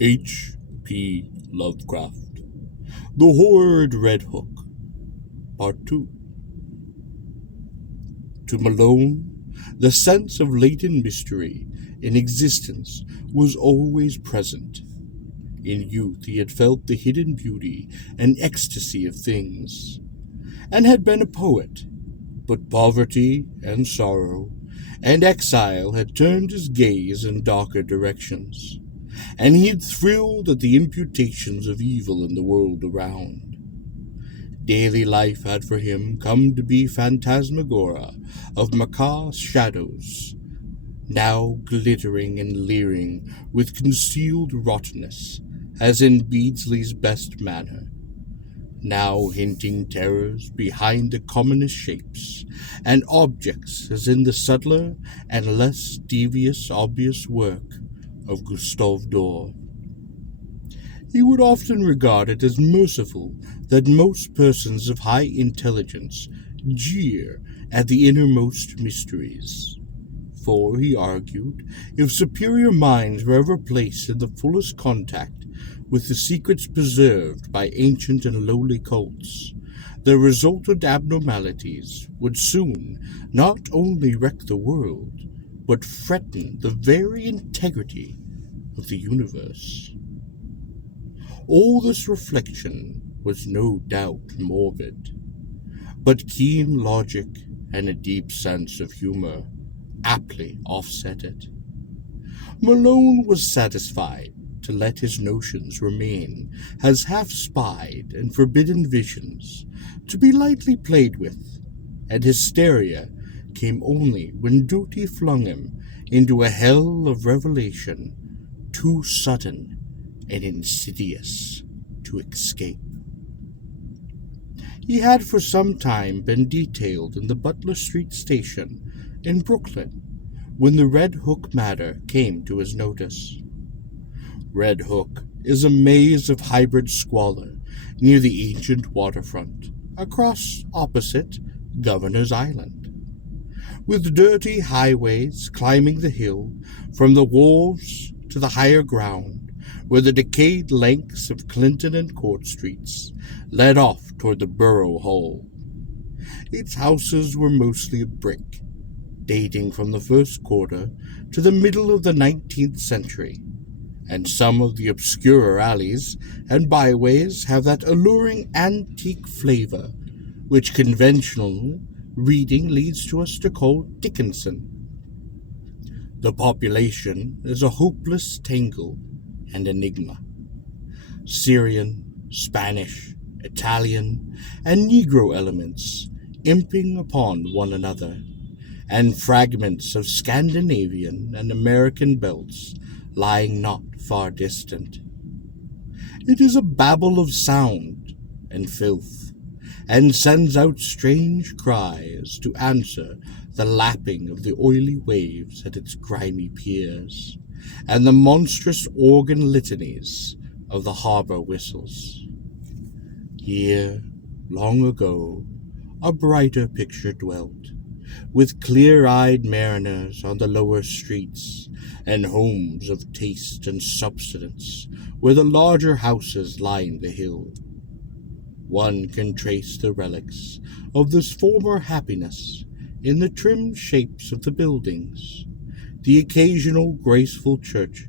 H.P. Lovecraft, The Horrid Red Hook, Part 2. To Malone, the sense of latent mystery in existence was always present. In youth he had felt the hidden beauty and ecstasy of things, and had been a poet, but poverty and sorrow and exile had turned his gaze in darker directions, and he had thrilled at the imputations of evil in the world around. Daily life had for him come to be phantasmagoria of macabre shadows, now glittering and leering with concealed rottenness, as in Beardsley's best manner, now hinting terrors behind the commonest shapes and objects as in the subtler and less devious obvious work of Gustave Doré. He would often regard it as merciful that most persons of high intelligence jeer at the innermost mysteries. For, he argued, if superior minds were ever placed in the fullest contact with the secrets preserved by ancient and lowly cults, the resultant abnormalities would soon not only wreck the world, but threaten the very integrity of the universe. All this reflection was no doubt morbid, but keen logic and a deep sense of humor aptly offset it. Malone was satisfied to let his notions remain as half-spied and forbidden visions, to be lightly played with, and hysteria came only when duty flung him into a hell of revelation too sudden and insidious to escape. He had for some time been detailed in the Butler Street station in Brooklyn when the Red Hook matter came to his notice. Red Hook is a maze of hybrid squalor near the ancient waterfront, across opposite Governor's Island, with dirty highways climbing the hill from the wharves to the higher ground, where the decayed lengths of Clinton and Court Streets led off toward the Borough Hall. Its houses were mostly of brick, dating from the first quarter to the middle of the 19th century, and some of the obscurer alleys and byways have that alluring antique flavor which conventional reading leads to us to call Dickinson. The population is a hopeless tangle and enigma. Syrian, Spanish, Italian, and Negro elements imping upon one another, and fragments of Scandinavian and American belts lying not far distant. It is a babel of sound and filth, and sends out strange cries to answer the lapping of the oily waves at its grimy piers, and the monstrous organ litanies of the harbor whistles. Here, long ago, a brighter picture dwelt, with clear-eyed mariners on the lower streets, and homes of taste and substance where the larger houses lined the hill. One can trace the relics of this former happiness in the trim shapes of the buildings, the occasional graceful church,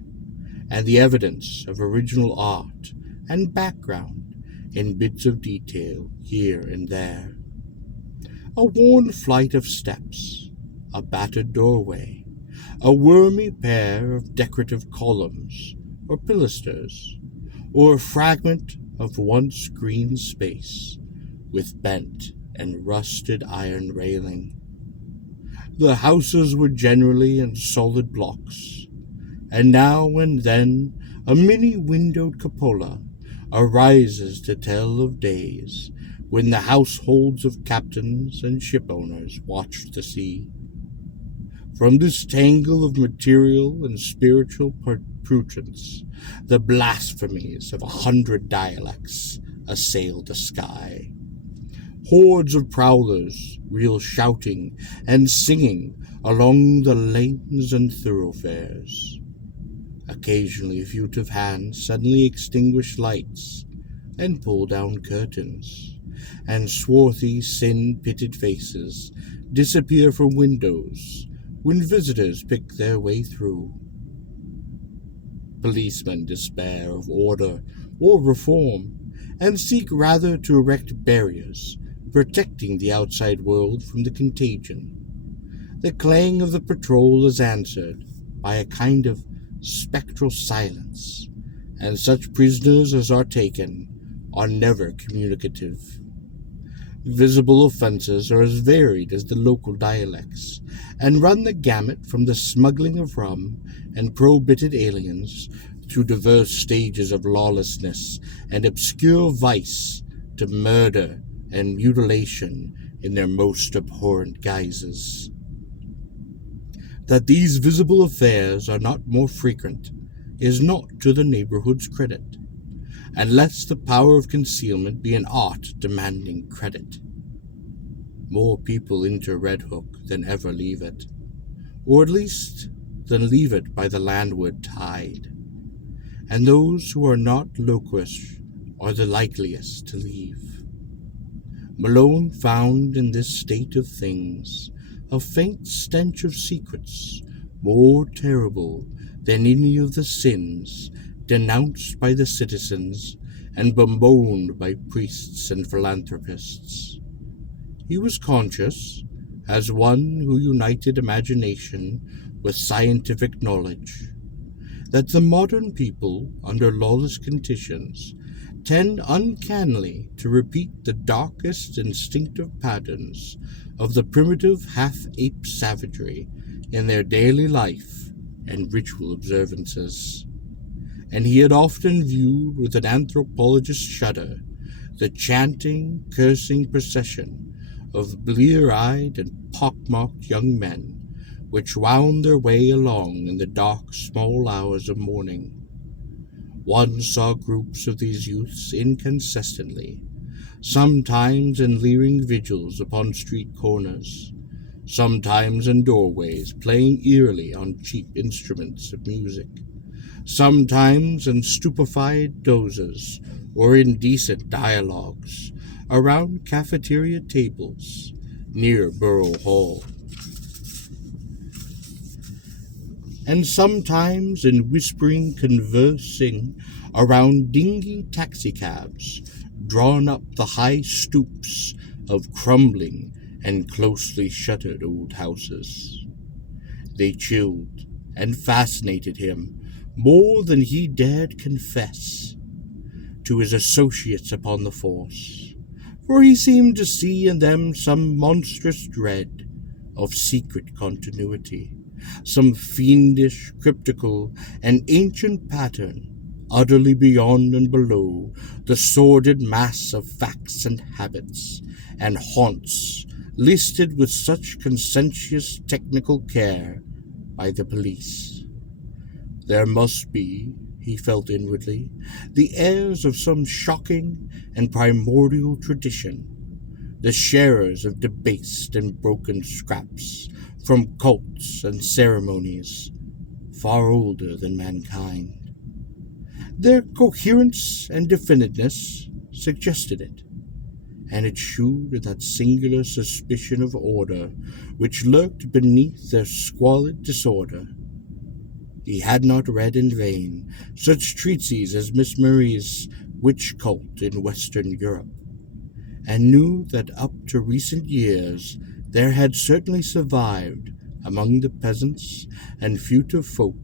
and the evidence of original art and background in bits of detail here and there. A worn flight of steps, a battered doorway, a wormy pair of decorative columns or pilasters, or a fragment of once green space with bent and rusted iron railing. The houses were generally in solid blocks, and now and then a many-windowed cupola arises to tell of days when the households of captains and shipowners watched the sea. From this tangle of material and spiritual protrusions, the blasphemies of 100 dialects assailed the sky. Hordes of prowlers reel shouting and singing along the lanes and thoroughfares. Occasionally, furtive hands suddenly extinguish lights and pull down curtains, and swarthy, sin-pitted faces disappear from windows when visitors pick their way through. Policemen despair of order or reform and seek rather to erect barriers protecting the outside world from the contagion. The clang of the patrol is answered by a kind of spectral silence, and such prisoners as are taken are never communicative. Visible offenses are as varied as the local dialects, and run the gamut from the smuggling of rum and prohibited aliens through diverse stages of lawlessness and obscure vice to murder and mutilation in their most abhorrent guises. That these visible affairs are not more frequent is not to the neighborhood's credit, and lets the power of concealment be an art demanding credit. More people enter Red Hook than ever leave it, or at least than leave it by the landward tide, and those who are not loquish are the likeliest to leave. Malone found in this state of things a faint stench of secrets more terrible than any of the sins denounced by the citizens and bemoaned by priests and philanthropists. He was conscious, as one who united imagination with scientific knowledge, that the modern people, under lawless conditions, tend uncannily to repeat the darkest instinctive patterns of the primitive half-ape savagery in their daily life and ritual observances, and he had often viewed with an anthropologist's shudder the chanting, cursing procession of blear-eyed and pock-marked young men which wound their way along in the dark small hours of morning. One saw groups of these youths inconsistently, sometimes in leering vigils upon street corners, sometimes in doorways playing eerily on cheap instruments of music, sometimes in stupefied dozes or indecent dialogues around cafeteria tables near Borough Hall, and sometimes in whispering conversing around dingy taxicabs drawn up the high stoops of crumbling and closely shuttered old houses. They chilled and fascinated him more than he dared confess to his associates upon the force, for he seemed to see in them some monstrous dread of secret continuity, some fiendish, cryptical, and ancient pattern utterly beyond and below the sordid mass of facts and habits and haunts listed with such conscientious technical care by the police. There must be, he felt inwardly, the heirs of some shocking and primordial tradition, the sharers of debased and broken scraps from cults and ceremonies far older than mankind. Their coherence and definiteness suggested it, and it shewed that singular suspicion of order which lurked beneath their squalid disorder. He had not read in vain such treatises as Miss Murray's Witch Cult in Western Europe, and knew that up to recent years there had certainly survived among the peasants and furtive folk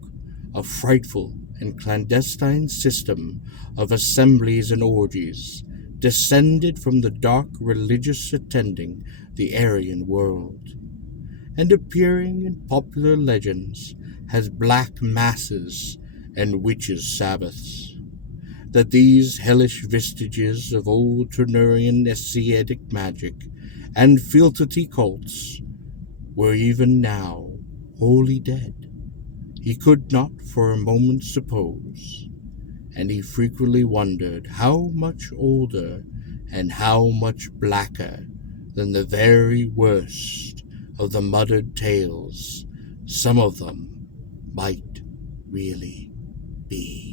a frightful and clandestine system of assemblies and orgies, descended from the dark religious attending the Aryan world, and appearing in popular legends as black masses and witches' sabbaths, that these hellish vestiges of old Turnerian Asiatic magic and fealty cults were even now wholly dead, he could not for a moment suppose, and he frequently wondered how much older and how much blacker than the very worst of the muttered tales some of them might really be.